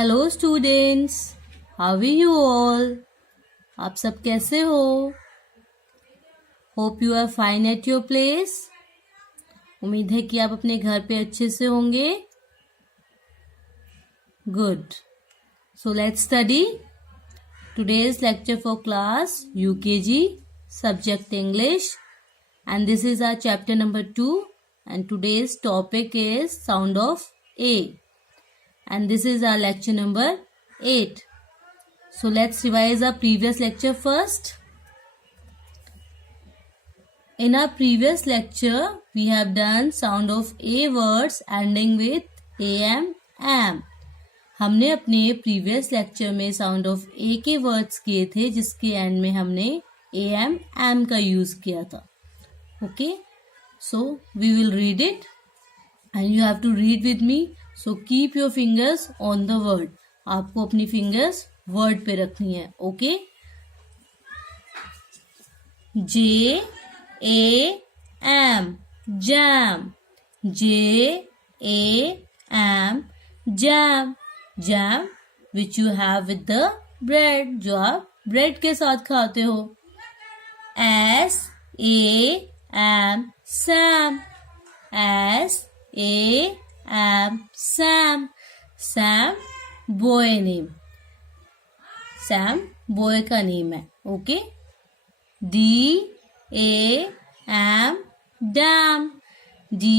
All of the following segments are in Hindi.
Hello students, how are you all. आप सब कैसे हो? Hope you are fine at your place. उम्मीद है कि आप अपने घर पे अच्छे से होंगे। Good. So let's study today's lecture for class UKG, subject English, and this is our chapter number 2, and today's topic is sound of A, and this is our lecture number 8. So let's revise our previous lecture first. In our previous lecture we have done sound of A words ending with am, am. हमने अपने previous lecture में sound of A के words किए थे जिसके end में हमने am, am का use किया था. Okay, so we will read it and you have to read with me. So keep your fingers on the word. आपको अपनी fingers word पे रखनी है. Okay, J A M, jam. J A M, jam. Jam which you have with the bread, जो आप bread के साथ खाते हो. S A M, Sam. S A M, Sam. Sam boy name. Sam boy का name है. Okay. D A M, dam. D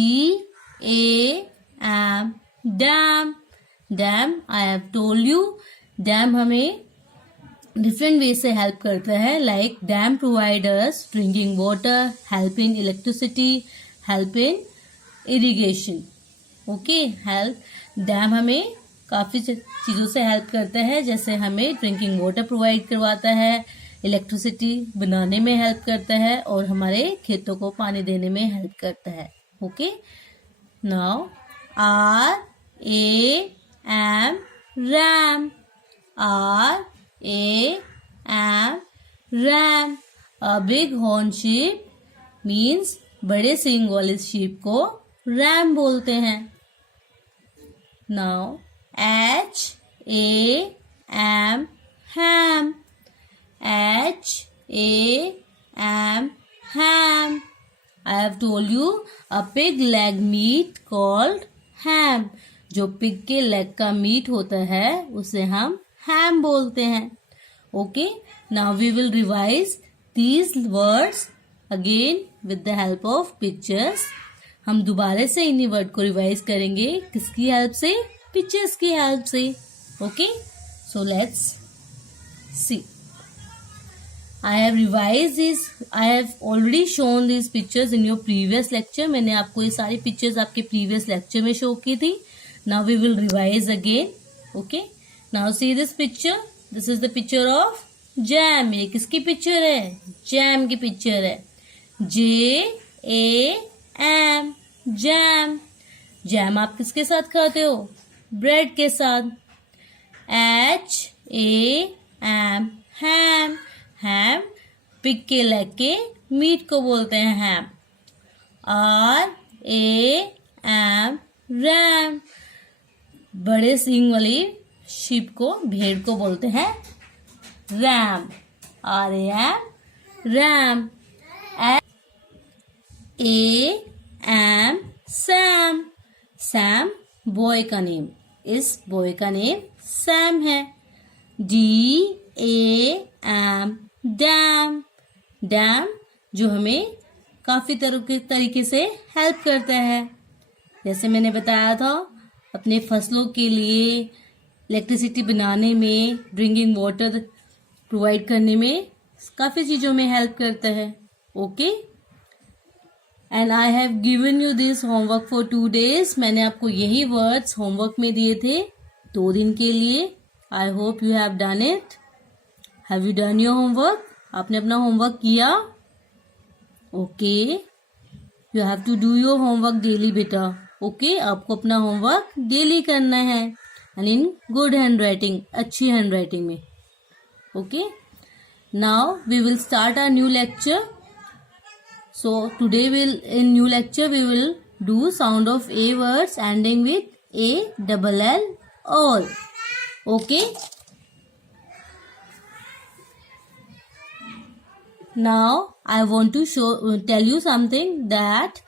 A M, dam. Dam I have told you, dam हमें डिफरेंट वे से हेल्प करता है. Like damn provide us drinking water, help in electricity, help in irrigation. Okay, help dam हमें काफ़ी चीज़ों से हेल्प करता है. जैसे हमें ड्रिंकिंग वाटर प्रोवाइड करवाता है, इलेक्ट्रिसिटी बनाने में हेल्प करता है और हमारे खेतों को पानी देने में हेल्प करता है. Okay, now R A M, ram. R A M, ram. A big horn sheep means बड़े सींग वाले शीप को ram बोलते हैं. Now H A M, ham. H A M, ham. I have told you a pig leg meat called ham. जो पिग के लेग का मीट होता है उसे हम ham बोलते हैं. Okay, now we will revise these words again with the help of pictures. हम दोबारा से इन्हीं वर्ड को रिवाइज करेंगे. किसकी हेल्प से? पिक्चर्स की हेल्प से. Okay, so let's see. I have revised these. I have already shown these pictures in your previous lecture. मैंने आपको ये सारी पिक्चर्स आपके previous lecture में शो की थी. Now we will revise again. Okay. Now see this picture. This is the picture of jam. ये किसकी पिक्चर है? जैम की पिक्चर है. J A M, jam. Jam आप किसके साथ खाते हो? ब्रेड के साथ. H A M, ham. ham pig के लेग के मीट को बोलते हैं ham. R A M, ram. बड़े सींग वाली शीप को, भेड़ को बोलते हैं ram. R A M, ram. A M, Sam. Sam boy का नेम. इस बॉय का नेम सैम है. D A M, dam. Dam जो हमें काफी तरीके से हेल्प करता है. जैसे मैंने बताया था, अपने फसलों के लिए इलेक्ट्रिसिटी बनाने में, ड्रिंकिंग वाटर प्रोवाइड करने में, काफी चीजों में हेल्प करता है. Okay, and I have given you this homework for 2 days. मैंने आपको यही वर्ड्स होमवर्क में दिए थे 2 दिन के लिए. I hope you have done it. Have you done your homework? आपने अपना होमवर्क किया? Okay, you have to do your homework daily बेटा. ओके, आपको अपना होमवर्क डेली करना है and in good hand writing, अच्छी हैंड राइटिंग में. Okay, now we will start our new lecture. So today in new lecture we will do sound of A words ending with A double L all. Okay. Now I want to tell you something that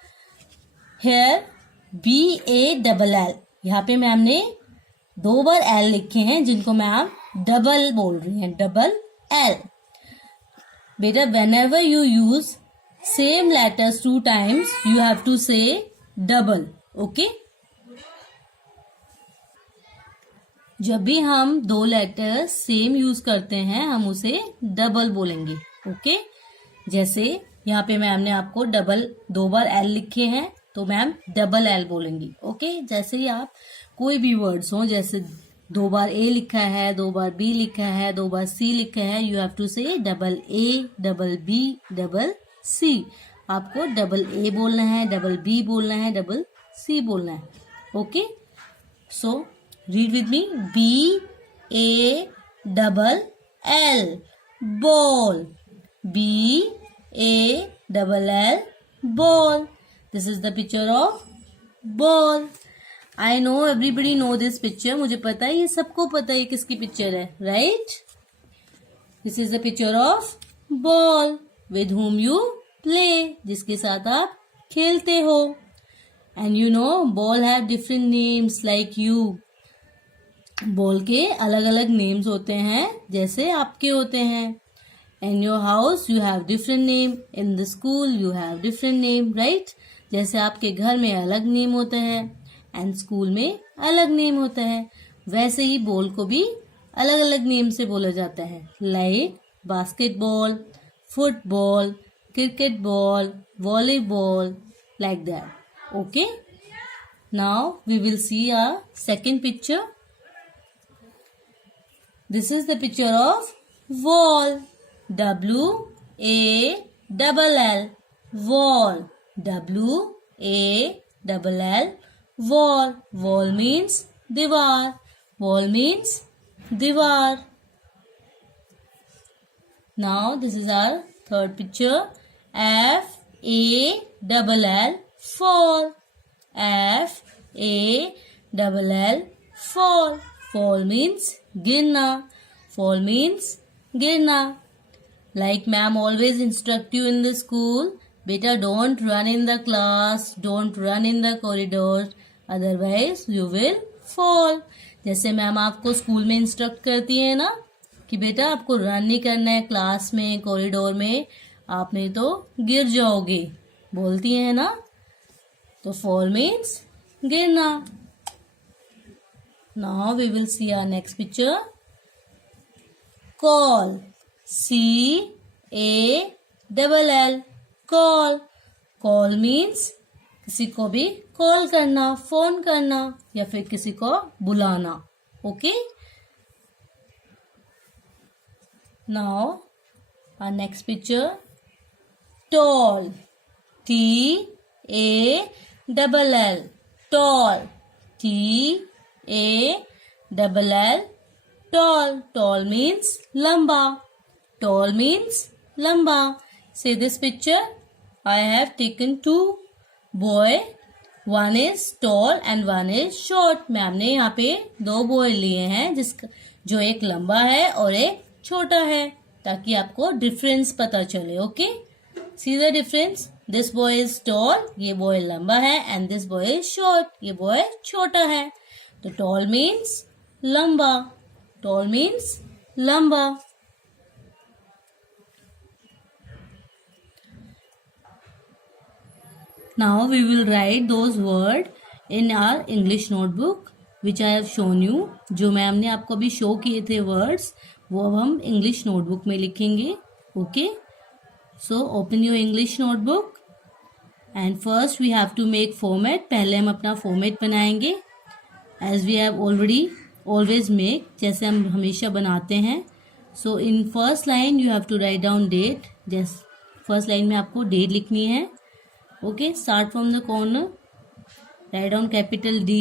here BALL, यहाँ पे मैम ने 2 बार L लिखे हैं जिनको मैम डबल बोल रही हैं, डबल L. बेटा whenever you use same letters 2 times you have to say double. Okay. जब भी हम 2 लेटर सेम यूज करते हैं हम उसे डबल बोलेंगे. ओके. जैसे यहाँ पे मैम ने आपको 2 बार L लिखे हैं तो मैम डबल L बोलेंगी. ओके. जैसे ही आप कोई भी वर्ड्स हो, जैसे 2 बार A लिखा है, 2 बार B लिखा है, 2 बार C लिखा है, यू हैव टू से double A, double B, double C. आपको डबल A बोलना है, डबल B बोलना है, डबल C बोलना है. Okay. So read with me. BALL, ball. BALL, ball. This is the picture of ball. I know everybody know this picture. मुझे पता है, ये सबको पता है ये किसकी पिक्चर है, right? This is the picture of ball with whom you play, जिसके साथ आप खेलते हो. And you know ball have different names like you. Ball के अलग अलग नेम्स होते हैं जैसे आपके होते हैं. In your house you have different name. In the school you have different name, right? जैसे आपके घर में अलग नेम होता है एंड स्कूल में अलग नेम होता है, वैसे ही बॉल को भी अलग अलग नेम से बोला जाता है. Like basketball, football, cricket ball, volleyball, like that. Okay. Now we will see a second picture. This is the picture of wall. WALL, wall. WALL, wall. Wall means दीवार. Wall means दीवार. Now this is our third picture. FALL, fall. FALL, fall. Fall means गिरना. Fall means गिरना. Like ma'am always instruct you in the school, beta don't run in the class, don't run in the corridor, otherwise you will fall. जैसे मैम आपको स्कूल में इंस्ट्रक्ट करती है ना कि बेटा आपको रन नहीं करना है क्लास में, कॉरिडोर में, आप नहीं तो गिर जाओगे, बोलती है ना. तो fall means गिरना. Now we will see our next picture. Call. CALL, call. Call means किसी को भी कॉल करना, फोन करना या फिर किसी को बुलाना. Okay. Now our next picture. Tall. TALL, tall. TALL, tall. Tall means lamba. Tall means lamba. See this picture. I have taken 2 boy. One is tall and one is short. Ma'am ने यहाँ पे 2 बॉय लिए हैं जो एक लंबा है और एक छोटा है, ताकि आपको डिफरेंस पता चले. Okay. See the difference. This boy is tall, ये बॉय लंबा है, and this boy is short, ये बॉय छोटा है. तो tall means लंबा. Tall means लंबा. Now we will write those words in our English notebook which I have shown you. जो मैम ने आपको अभी शो किए थे वर्ड्स, वो अब हम इंग्लिश नोटबुक में लिखेंगे. Okay. So open your English notebook and first we have to make format. पहले हम अपना फॉर्मेट बनाएंगे as we have always make, जैसे हम हमेशा बनाते हैं. So in first line you have to write down date. First line में आपको डेट लिखनी है. Okay. Start from the corner. Write down capital D,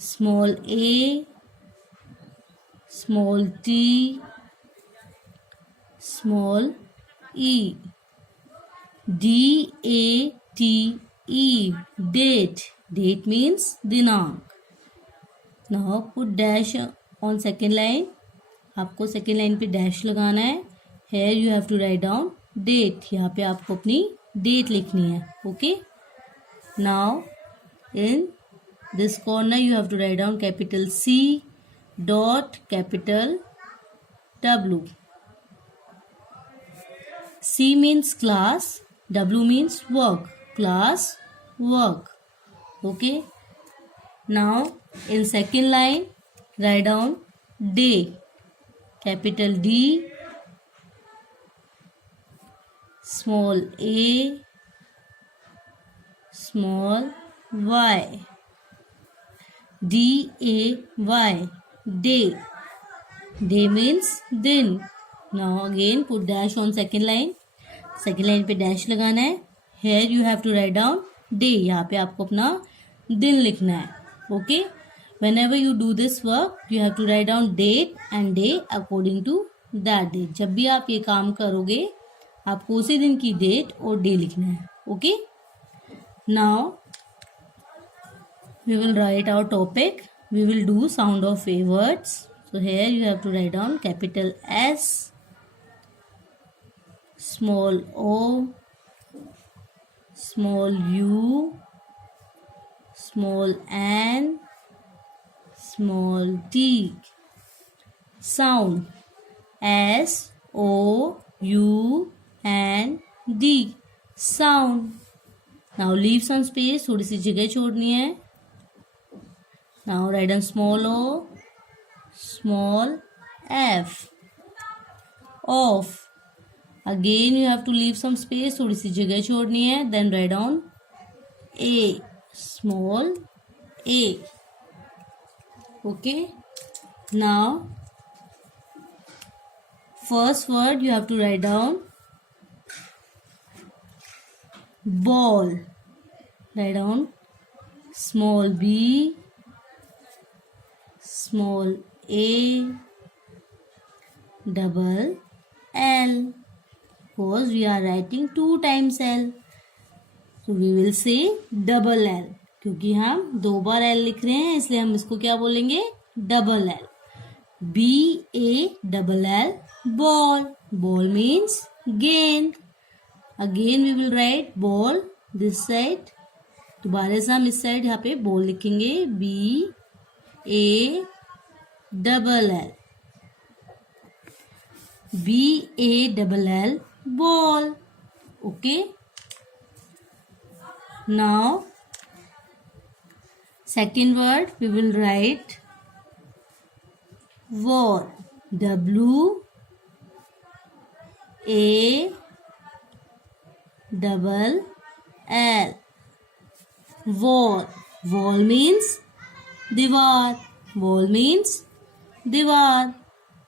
small a, small t, small e, DATE, date. Date means दिनांक. Now put dash on second line. आपको second line पे dash लगाना है. Here you have to write down date. यहाँ पे आपको अपनी date लिखनी है. Okay. Now in this corner you have to write down capital C dot capital W. C means class, W means work. Class, work. Okay. Now in second line write down day. Capital D, small a, small y. D-A-Y. Day. Day means दिन. Now again put dash on second line. Second line पे dash लगाना है. Here you have to write down day. यहाँ पे आपको अपना दिन लिखना है. Okay. Whenever you do this work, you have to write down date and day according to that date. जब भी आप ये काम करोगे, आपको उसी दिन की date और day लिखना है. Okay. Now we will write our topic. We will do sound of A words. So here you have to write down capital S, small o, small u, small n, small t. Sound S, O, U, and D. Sound. Now leave some space. थोड़ी सी जगह छोड़नी है. Now write down small o, small f. Off. Again you have to leave some space. थोड़ी सी जगह छोड़नी है. Then write down a, small a. Okay. Now first word you have to write down ball. Write down small b, small a, double L. Because we are writing 2 times L. So we will say double L. क्योंकि हम 2 बार L लिख रहे हैं, इसलिए हम इसको क्या बोलेंगे? Double L. B-A-double-L. Ball. Ball means गेंद. Again we will write ball this side. दोबारा से हम इस साइड यहाँ पे ball लिखेंगे. B-A-double-L. B-A-double-L. Ball. Okay. Now second word we will write war. W-A-double-L. Wall. Wall means दीवार. Wall means दीवार.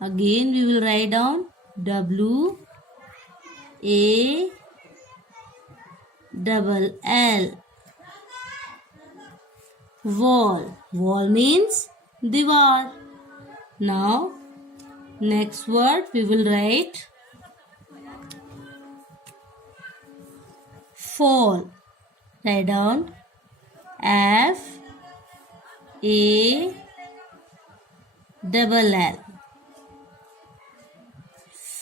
Again we will write down W-A-double-L. Wall. Wall means दीवार. Now next word we will write fall. Write down F-A-double-L.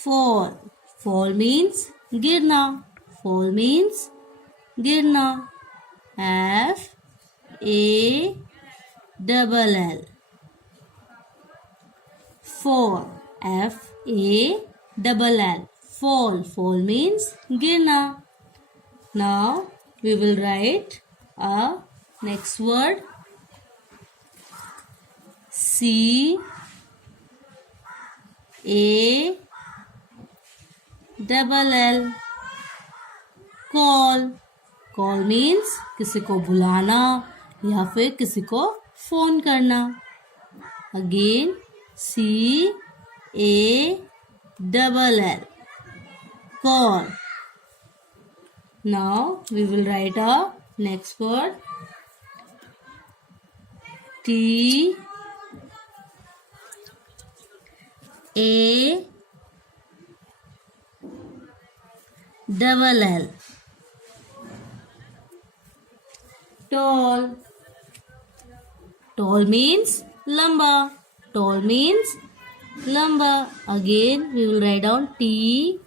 Fall. Fall means गिरना. Fall means गिरना. F-A-double-L. Fall. F-A-double-L. Fall. Fall means गिरना. Now we will write a next word C-A-double-L. Call. Call means किसी को बुलाना या फिर किसी को फोन करना. Again C-A-double-L. Call. Now we will write our next word T-A-double-L. Tall. Tall means lamba. Tall means lamba. Again we will write down T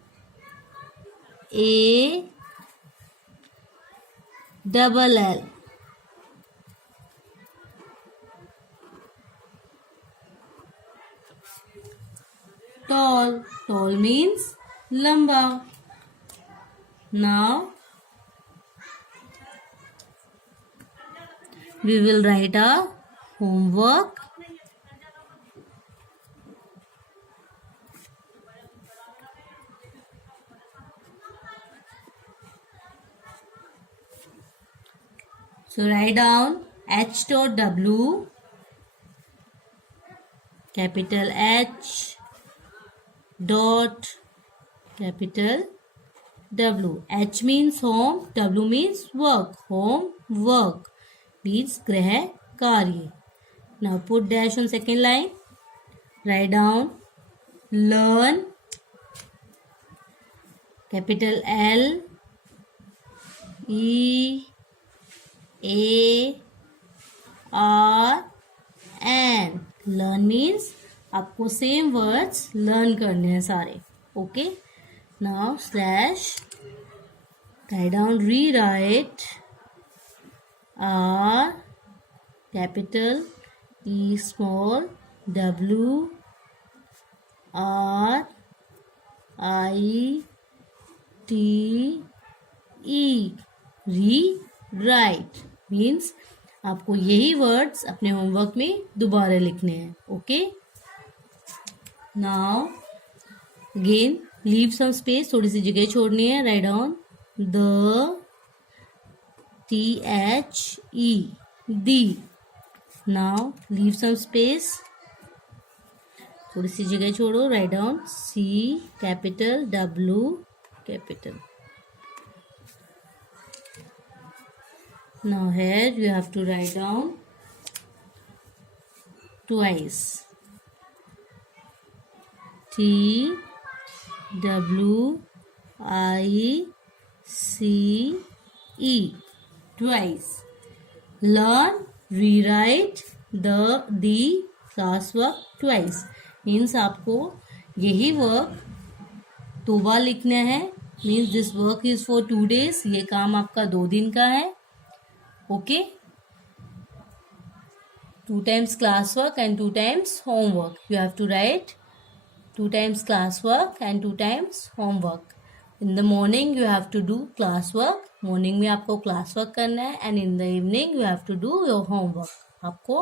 A double L. Tall. Tall means lamba. Now we will write our homework. So write down H dot W, capital H dot capital W. H means home, W means work. Home work means grah karya. Now put dash on second line. Write down learn, capital L E A R N. Learn means आपको सेम वर्ड्स लर्न करने हैं सारे. Okay. Now slash write down rewrite R capital E small W R I T E. rewrite means आपको यही वर्ड्स अपने होमवर्क में दोबारा लिखने हैं. Okay. Now again leave some space, थोड़ी सी जगह छोड़नी है. Write down the THE the. Now leave some space, थोड़ी सी जगह छोड़ो. Write down C capital W capital. Now here you have to write down twice. T W I C E. Twice. Learn, rewrite the classwork twice. Means आपको यही वर्क 2 बार लिखना है. Means this work is for 2 days. ये काम आपका 2 दिन का है. Okay. 2 times classwork and 2 times homework. You have to write 2 times classwork and 2 times homework. In the morning you have to do classwork. Morning में आपको classwork करना है and in the evening you have to do your homework. आपको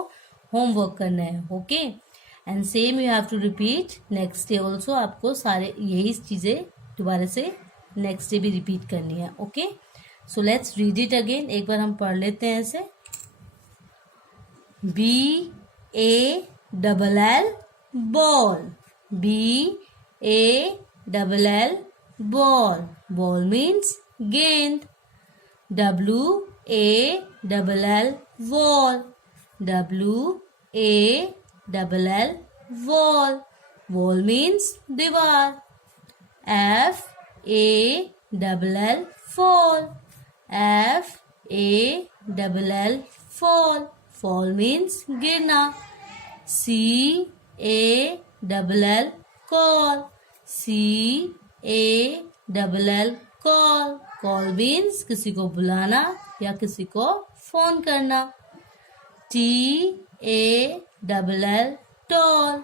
homework करना है. Okay. And same you have to repeat next day also. आपको सारे यही चीज़ें दोबारा से next day भी repeat करनी है. Okay. So let's read it again. एक बार हम पढ़ लेते हैं ऐसे. BALL ball. BALL ball. Ball means gained. WALL wall. WALL wall. Wall means दीवार. FALL fall. FALL fall. Fall means गिरना. CALL call. CALL call. Call means किसी को बुलाना या किसी को फोन करना. TALL tall.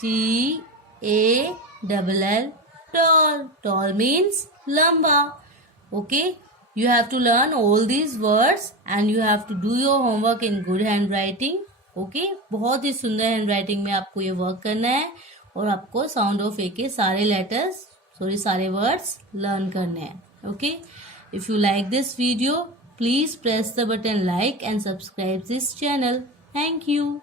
TALL tall. Tall means लंबा. Okay. You have to learn all these words and you have to do your homework in good handwriting. Okay. बहुत ही सुंदर हैंडराइटिंग में आपको ये वर्क करना है और आपको साउंड ऑफ ए के सारे लेटर्स सारे वर्ड्स लर्न करने हैं. Okay. If you like this video, please press the button like and subscribe this channel. Thank you.